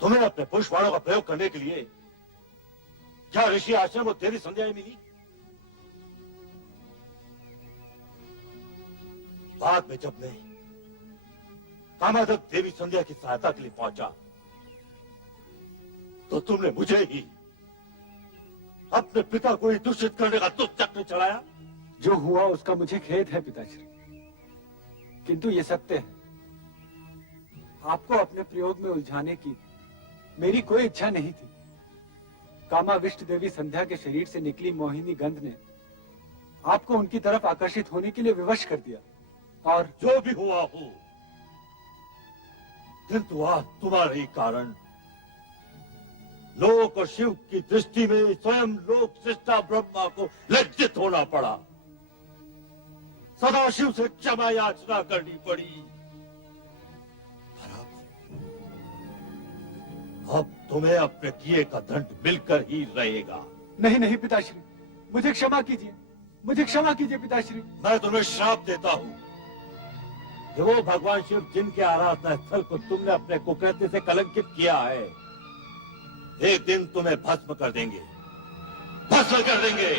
तुम्हें अपने पुष्पवाणों का प्रयोग करने के लिए क्या ऋषि आश्रम को देवी संध्याएं मिली? बाद में जब मैं कामादक देवी संध्या की सहायता के लिए पहुंचा तो तुमने मुझे ही अपने पिता को ही दूषित करने का दुष्चक्र चलाया। जो हुआ उसका मुझे खेद है पिताश्री, किंतु ये सत्य है। आपको अपने प्रयोग में उलझाने की मेरी कोई इच्छा नहीं थी। कामाविष्ट देवी संध्या के शरीर से निकली मोहिनी गंध ने आपको उनकी तरफ आकर्षित होने के लिए विवश कर दिया। और जो भी हुआ हो, किंतु आज तुम्हारे ही कारण लोक और शिव की दृष्टि में स्वयं लोक सृष्टा ब्रह्मा को लज्जित होना पड़ा, सदाशिव से क्षमा याचना करनी पड़ी। अब तुम्हें अपने किए का दंड मिलकर ही रहेगा। नहीं नहीं पिताश्री, मुझे क्षमा कीजिए, मुझे क्षमा कीजिए पिताश्री। मैं तुम्हें श्राप देता हूं कि वो भगवान शिव जिनके आराधना स्थल को तुमने अपने कुकृत्य से कलंकित किया है, एक दिन तुम्हें भस्म कर देंगे, भस्म कर देंगे,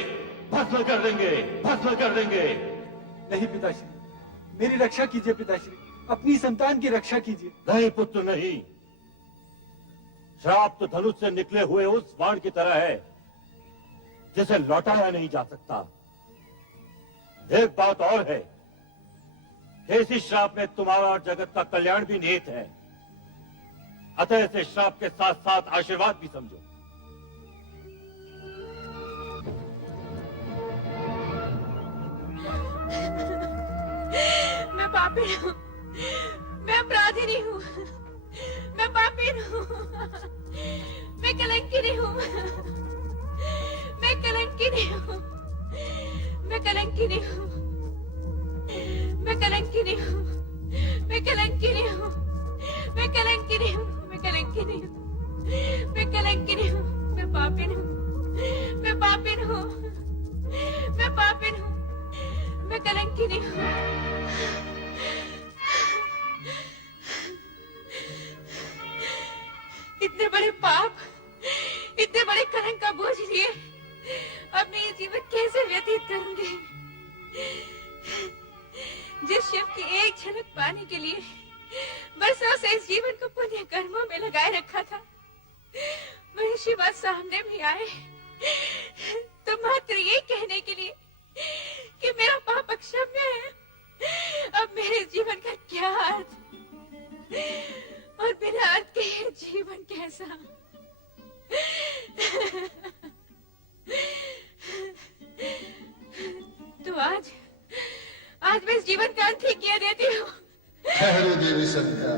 भस्म कर देंगे, भस्म कर देंगे। नहीं पिताश्री, मेरी रक्षा कीजिए पिताश्री, अपनी संतान की रक्षा कीजिए। नहीं पुत्र नहीं, श्राप तो धनुष से निकले हुए उस बाण की तरह है जिसे लौटाया नहीं जा सकता। एक बात और है, इसी श्राप में तुम्हारा और जगत का कल्याण भी निहित है, अतः इसे श्राप के साथ साथ आशीर्वाद भी समझो। मैं पापी हूँ, मैं अपराधी हूँ, मैं पापी हूँ, मैं कलंकिनी हूँ, मैं कलंकिनी हूँ, मैं कलंकिनी हूँ, मैं कलंकिनी हूँ, मैं कलंकिनी हूँ, मैं कलंकिनी हूँ, मैं कलंकिनी हूँ, मैं कलंकिनी हूँ, मैं पापिन हूँ, मैं पापिन हूँ, मैं पापिन हूँ, मैं कलंकिनी हूँ। इतने बड़े पाप, इतने बड़े कलंक का बोझ लिए अब मैं ये जीवन कैसे व्यतीत करूंगी? जिस शिव की एक झलक पाने के लिए बरसों से इस जीवन को पुण्य कर्मों में लगाए रखा था, वही शिव आज सामने भी आए तो मात्र ये कहने के लिए कि मेरा पाप अक्षम्य है। अब मेरे जीवन का क्या अर्थ और बिना अर्थ के ये जीवन कैसा? तो आज मैं इस जीवन का अंत ही किया देती हूँ। ठहरो देवी संध्या,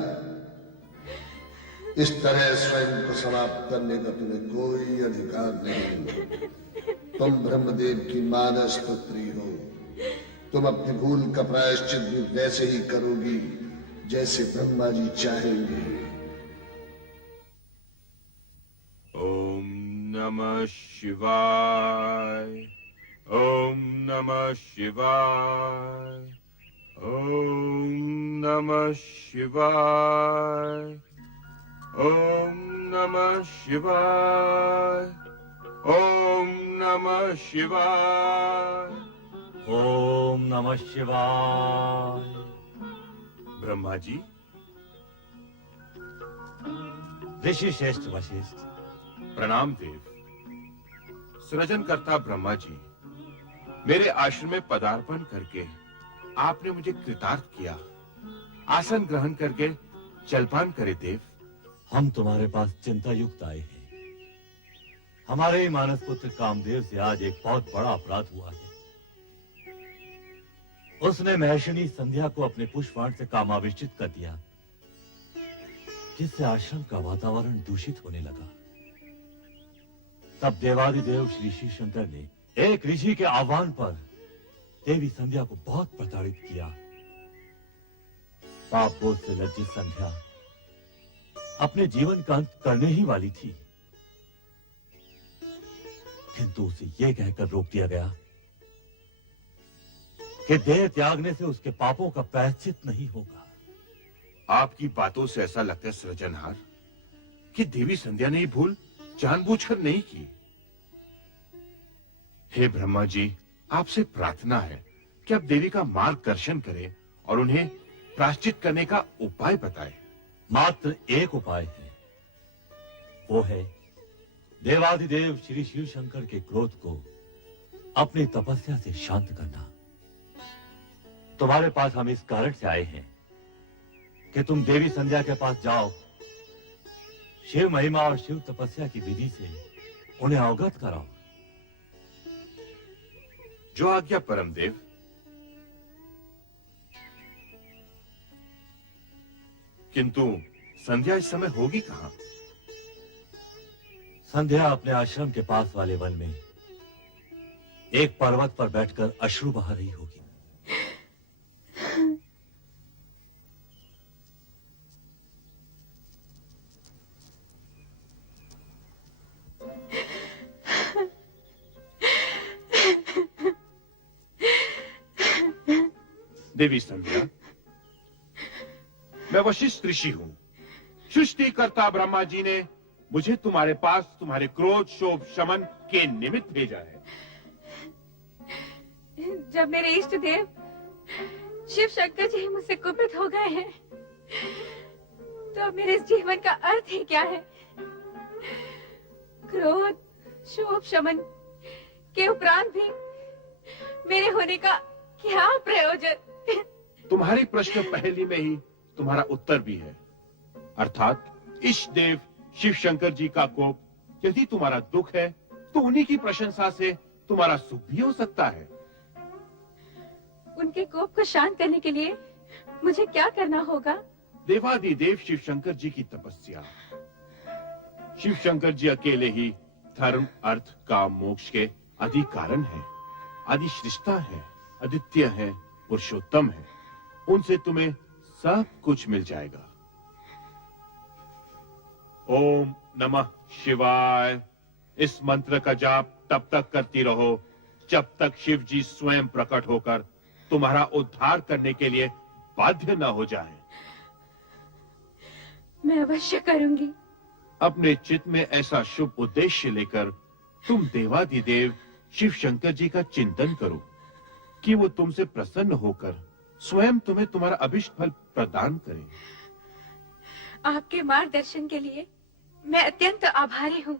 इस तरह स्वयं को समाप्त करने का तुम्हें कोई अधिकार नहीं। तुम ब्रह्मदेव की मानस पुत्री हो, तुम अपनी भूल का प्रायश्चित भी वैसे ही करोगी जैसे ब्रह्मा जी चाहेंगे। ओम नमः शिवाय, ओम नमः शिवाय, ओम नमः शिवाय, ओम नमः शिवाय, ओम नमः शिवाय, ओम नमः शिवाय। ब्रह्मा जी। ऋषि श्रेष्ठ वशिष्ठ। प्रणाम देव। सृजनकर्ता ब्रह्मा जी, मेरे आश्रम में पदार्पण करके आपने मुझे कृतार्थ किया। आसन ग्रहण करके जलपान करे देव। हम तुम्हारे पास चिंता युक्त आए हैं। हमारे ही मानस पुत्र कामदेव से आज एक बहुत बड़ा अपराध हुआ है। उसने महर्षिणी संध्या को अपने पुष्पवाण से कामाविष्ट कर दिया, जिससे आश्रम का वातावरण दूषित होने लगा। तब देवादिदेव श्री शिव शंकर ने एक ऋषि के आह्वान पर देवी संध्या को बहुत प्रताड़ित किया। पाप बोझ से लज्जित संध्या अपने जीवन का अंत करने ही वाली थी, किंतु उसे यह कहकर रोक दिया गया कि देह त्यागने से उसके पापों का प्रायश्चित नहीं होगा। आपकी बातों से ऐसा लगता है सृजनहार कि देवी संध्या ने ये भूल जानबूझकर नहीं की। हे ब्रह्मा जी, आपसे प्रार्थना है कि आप देवी का मार्गदर्शन करें और उन्हें प्रायश्चित करने का उपाय बताएं। मात्र एक उपाय है, वो है देवाधिदेव श्री शिव शंकर के क्रोध को अपनी तपस्या से शांत करना। तुम्हारे पास हम इस कारण से आए हैं कि तुम देवी संध्या के पास जाओ, शिव महिमा और शिव तपस्या की विधि से उन्हें अवगत कराओ। जो आज्ञा परमदेव। किंतु संध्या इस समय होगी कहां? संध्या अपने आश्रम के पास वाले वन में एक पर्वत पर बैठकर अश्रु बहा रही होगी। देवी संध्या, मैं वशिष्ठ ऋषि हूं। सृष्टिकर्ता ब्रह्मा जी ने मुझे तुम्हारे पास तुम्हारे क्रोध शोभ शमन के निमित्त भेजा है। जब मेरे इष्ट देव शिव शंकर जी मुझसे कुपित हो गए हैं, तो मेरे इस जीवन का अर्थ ही क्या है? क्रोध शोभ शमन के उपरांत भी मेरे होने का क्या प्रयोजन? तुम्हारी प्रश्न पहली में ही तुम्हारा उत्तर भी है, अर्थात इष्ट देव शिव शंकर जी का कोप यदि तुम्हारा दुख है तो उन्हीं की प्रशंसा से तुम्हारा सुख भी हो सकता है। उनके कोप को शांत करने के लिए मुझे क्या करना होगा? देवादिदेव शिव शंकर जी की तपस्या। शिव शंकर जी अकेले ही धर्म अर्थ काम मोक्ष के आदि कारण है, आदि श्रेष्ठता है, अद्वितीय है, पुरुषोत्तम है। उनसे तुम्हें सब कुछ मिल जाएगा। ओम नमः शिवाय इस मंत्र का जाप तब तक करती रहो जब तक शिव जी स्वयं प्रकट होकर तुम्हारा उद्धार करने के लिए बाध्य न हो जाए। मैं अवश्य करूंगी। अपने चित्त में ऐसा शुभ उद्देश्य लेकर तुम देवादिदेव शिव शंकर जी का चिंतन करो कि वो तुमसे प्रसन्न होकर स्वयं तुम्हें तुम्हारा अभिष्ट फल प्रदान करें। आपके मार्गदर्शन के लिए मैं अत्यंत आभारी हूँ।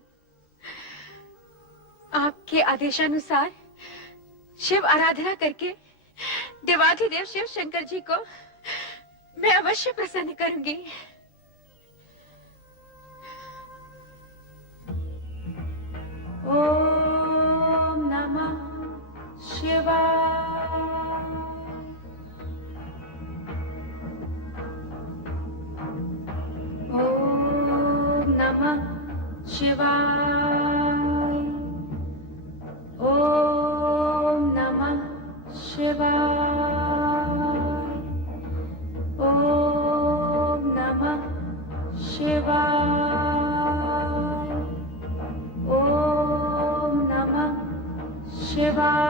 आपके आदेशानुसार शिव आराधना करके देवाधिदेव शिव शंकर जी को मैं अवश्य प्रसन्न करूंगी। ओम नमः शिवाय। ओम नमः शिवाय। ओम नमः शिवाय। ओम नमः शिवाय। ओम नमः शिवाय।